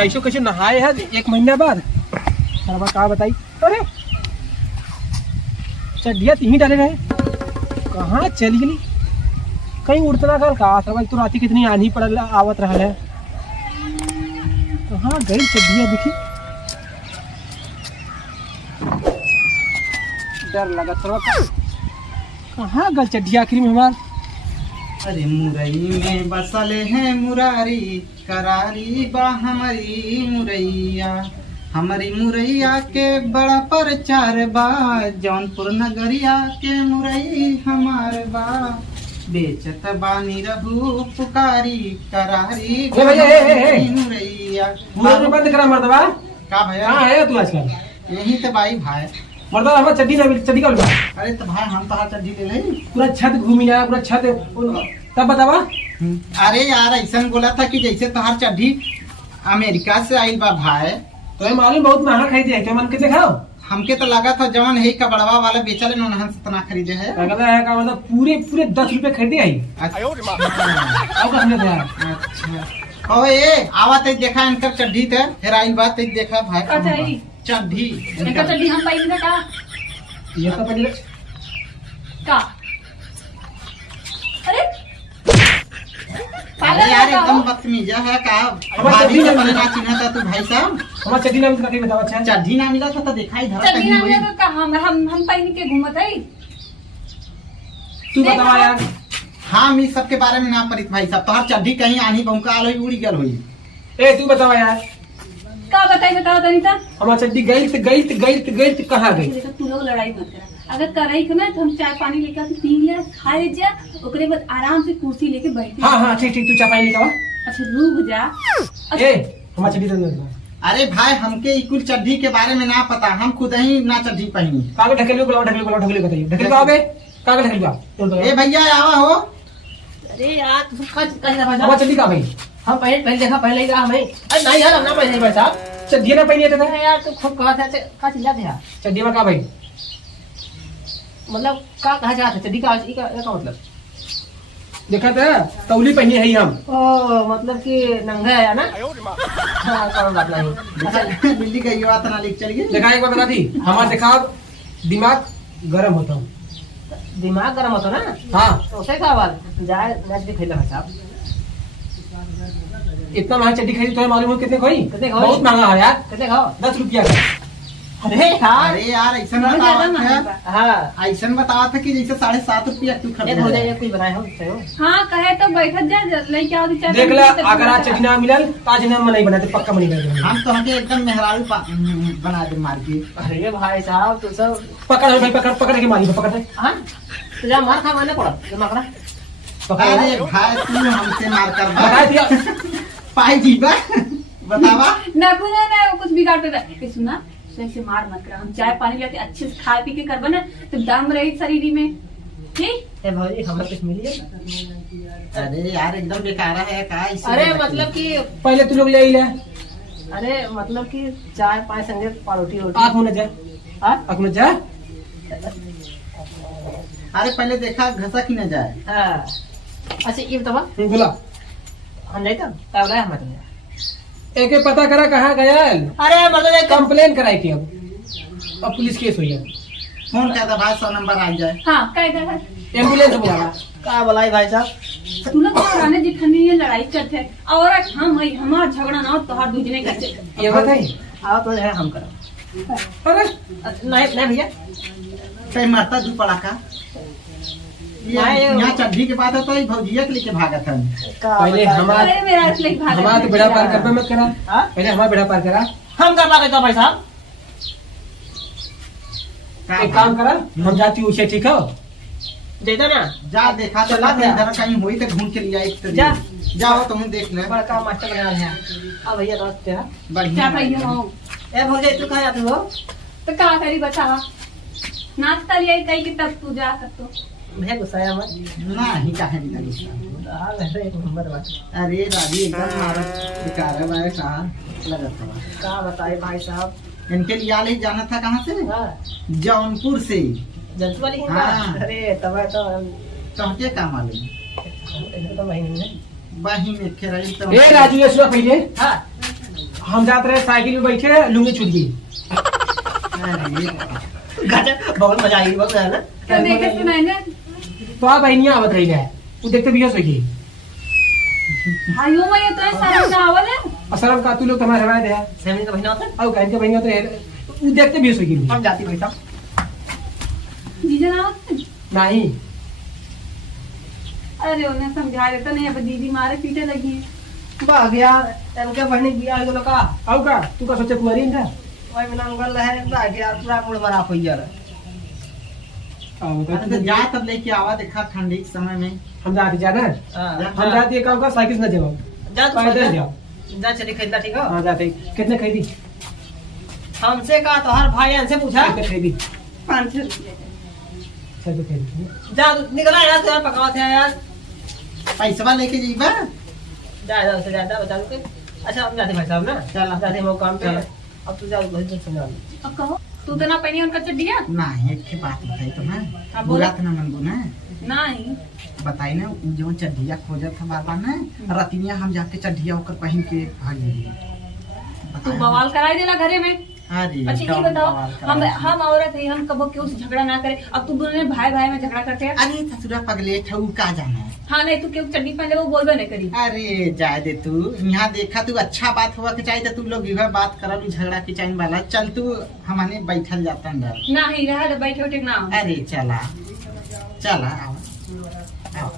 कैसे कैसे नहाए है 1 महीना बाद। सरवा का बताई। अरे चड्डिया तीन डाले रहे, कहाँ चली गई? कहीं उड़तना कर का सरवा। तो राती कितनी आनी पड़ल आवत रहा है, कहाँ गई चड्डिया दिखी? डर लगा सरवा, कहाँ गल चड्डिया आखिर में हमार? अरे मुरई में बसले हैं मुरारी, करारी बा हमारी मुरैया। हमारी मुरैया के बड़ा प्रचार बा, जौनपुर नगरिया के मुरई हमार बा। बेचत बानी रहू पुकारी, करारी मुरैया। बंद करा मर्दवा। का भैया कहाँ है तू आजकल? यही तो भाई भाई। मर्दवा हमारा चड्डी ना चड्डी का लगा। अरे तो भाई हम तो हर चड्डी ले लें। पूरा छत घूमी ना, पूरा छत तब बतावा। अरे यार ऐसा बोला था कि जैसे तोहार चड्डी अमेरिका से आई बा भाई। तो मालूम बहुत महंगा खरीदे है, क्या मन के दिखाओ? हमके तो लगा था जवन है कबड़वा वाला बेचले उन्होंने इतना खरीदे है। अगला है का मतलब पूरे 10 रुपए खरीदे आई। अच्छा अच्छा ओ ये आवत है देखा इनकर चड्डी थे हेराइल बात है देखा भाई। चड्डी इनका चड्डी हम पाई ना का ये तो पहले का। अरे अरे यार एकदम बदतमीज है का। भाभी ने ना चिन्हा था तू भाई साहब। हमारा चड्डी नाम का बताओ। अच्छा चड्डी ना मिला था तो दिखाई धरा चड्डी कहीं ना हुई। मिला तो का हम पाई के घूमत है। तू बतावा यार। हाँ मी सबके बारे में ना परित भाई साहब। तोहार चड्डी कहीं आनी बमका आलो उड़ी गल हुई। ए तू बतावा यार। का बताई बताओ तनिता। हमारा चड्डी गई कहाँ गई? देखो तू लोग लड़ाई मत करा। अगर कराई के ना तो हम चाय पानी लेकर के पी लिया, खा ले जा, ओकरे बाद आराम से कुर्सी लेके बैठ। हाँ ठीक तू चाय पानी लेकर। अच्छा रुक जा। ए हमारा चड्डी दे। अरे भाई हमके इकुल चड्डी के बारे में ना पता, हम खुद ही ना चड्डी पहनी। कागज ढकेल बताइए। ढकेल आवे कागज ढकेल। ए भैया आवा हो। अरे यार तुम कहीं हमारा चड्डी का भाई हम पहले देखा पहले ही कहा हमें। अरे नहीं यार हम ना पहले भाई साहब। चड्डी ना पहनी था अरे यार तुम खुद कहा था का चिल्ला थे यार। चड्डी में का भाई मतलब का कहा चाहते चड्डी का मतलब देखा था तौली पहनी है हम। ओ मतलब कि नंगा है ना। हाँ कौन बात नहीं। अच्छा बिल्ली गई बात ना लिख चल गई। देखा एक बार बता दी हमारा देखा दिमाग गर्म होता हूँ। दिमाग गर्म होता ना। हाँ तो उसे का बात जाए मैच भी खेला साहब। इतना महंगा चड्डी खरीदी तो मालूम है कितने खोई? कितने खोई? बहुत महंगा है यार। कितने खाओ 10 रुपया का। अरे यार अरे यार ऐसा बहुत ज्यादा बतावा महंगा था। हाँ ऐसा बतावा था कि जैसे 7.5 रुपया क्यों एक हो खरीदे। जाए कुछ बनाए हो सही हो। हाँ कहे तो बैठत जा लेके आओ चाय देख ला पानी अगर आज चड्डी ना मिलल तो आज नाम नहीं बनाते पक्का बनी गए। हम तो हमें एकदम मेहरारू बना दे मार के। अरे भाई साहब तू सब पकड़ भाई पकड़ के मारी पकड़ दे। हाँ तुझे मार खा मारने पड़ा दिमाग अरे भाई तू हमसे मार कर बता दिया। पाई जीवा बतावा। ना कुछ बिगाड़ पे सुना से मार मत करा। हम चाय पानी लेके अच्छे से खा पी के करबा ना तो दम रही शरीर में। ठीक है भाई हमें कुछ मिली है। अरे यार एकदम बेकार है का। अरे मतलब कि पहले तू लोग ले ले। अरे मतलब कि चाय पानी संगे पारोटी आँख में जा आँख में जा। अरे पहले देखा घसा की न जाए। हाँ अच्छा ये बतावा बोला हम जाए तब गए हम एक पता करा कहाँ गया। अरे मतलब कंप्लेन कराई थी अब पुलिस केस हुई है। फोन कहता भाई 100 नंबर आ जाए। हाँ कह एम्बुलेंस बुलावा। का बोलाई भाई साहब। तू लोग पुराने जिठानी ये लड़ाई करते हैं और हम है हमारा झगड़ा ना तोहार दूजने का चल। ये बताई आओ तो है हम करो। अरे नहीं भैया कहीं मरता दू पड़ा का। यहाँ चड्डी के बाद तो भौजिया के लेके भागा था। पहले हमारा अरे मेरा इसलिए भाग हमारा तो बेड़ा पार कर मत करा। हाँ? पहले हमारा बेड़ा पार करा। हम कर पाते तो भाई साहब। एक काम करा हम जाती उसे ठीक है देता ना जा देखा तो चला ला गया। इधर कहीं हुई तो ढूंढ के लिया एक तो जा। जाओ तुम देख ले। बड़का मास्टर बना है। अब भैया दोस्त तेरा बढ़िया क्या भाई हो ए भौजे तू कहाँ जाते हो। तो क्या करी बतावा नाश्ता लिया कहीं की तब तू जा सकतो। भैया गुस्साया मत। नहीं काहे बिना गुस्सा। हाँ वैसे एक नंबर बात अरे दादी एकदम मारत बेकार है भाई कहाँ लगा था। का बताए भाई साहब। इनके लिए ले जाना था कहाँ से। हाँ जौनपुर से। जंतु वाली है हाँ। अरे तब तो कहते काम मालूम इधर तो वही नहीं है। वही में खेरा ए राजू ये सुना पहले हाँ हम जाते रहे साइकिल में बैठे लुंगी छूट गई। अरे गजब बहुत मजा आई बहुत है ना। तो देखे सुनाई ना तो आप बहनिया आवत रही है वो देखते भी हो सकी। भाइयों में ये तो सारा चावल है। असलम का तू लोग तुम्हारे रवायत है सेमी का महीना होता है। और कहने के बहनिया तो वो देखते भी हो सकी। हम जाती भाई साहब। जीजा ना होते? नहीं अरे उन्हें समझा देता नहीं, अब दीदी मारे पीटे लगी है। बा गया इनके बहनी बिया है लोग का। और का तू का सोचे कुंवारी था। भाई बिना अंगल है बा गया पूरा मूड बना हो गया। तो जा तब लेके आवा देखा ठंडी के समय में। हम जाते जाना हम जाते ये काम का साइकिल से न जाओ जा तू पैदल जाओ। जा चली खरीदना ठीक है। हाँ जाते कितने खरीदी हमसे कहा तो हर भाई हमसे पूछा कितने खरीदी 500 रुपये। अच्छा तो खरीदी जा निकला यार यार पकावा थे यार। पैसा लेके जीबा। जा जा से ज्यादा बचा के। अच्छा हम जाते भाई साहब ना। चल जाते हम काम पे। अब तू जा बहुत समझा। अब कहो तू तो ना पहनी उनका चड्डिया नहीं एक बात बताई तो ना हाँ, बुरा बोला। तो ना मन ना नहीं बताई ना उ जो चड्डिया खोजत था बाबा ना रतिया हम जाके चड्डिया होकर पहन के भाग गए। तू बवाल कराई देला घरे में। अरे अच्छा ये बताओ हम औरत है, हम कबो क्यों से झगड़ा ना करे। अब तू दोनों भाई भाई में झगड़ा करते हैं। अरे ससुरा पगले ठऊ का जाना है। हाँ नहीं तू क्यों चड्डी पहन ले वो बोलबे नहीं करी। अरे जाए दे तू यहाँ देखा तू अच्छा बात हुआ के चाहिए तू लोग यह बात करल झगड़ा के चाहिए वाला चल तू हमने बैठल जाता अंदर। नहीं रहा बैठे उठे ना हो। अरे चला चला आओ आओ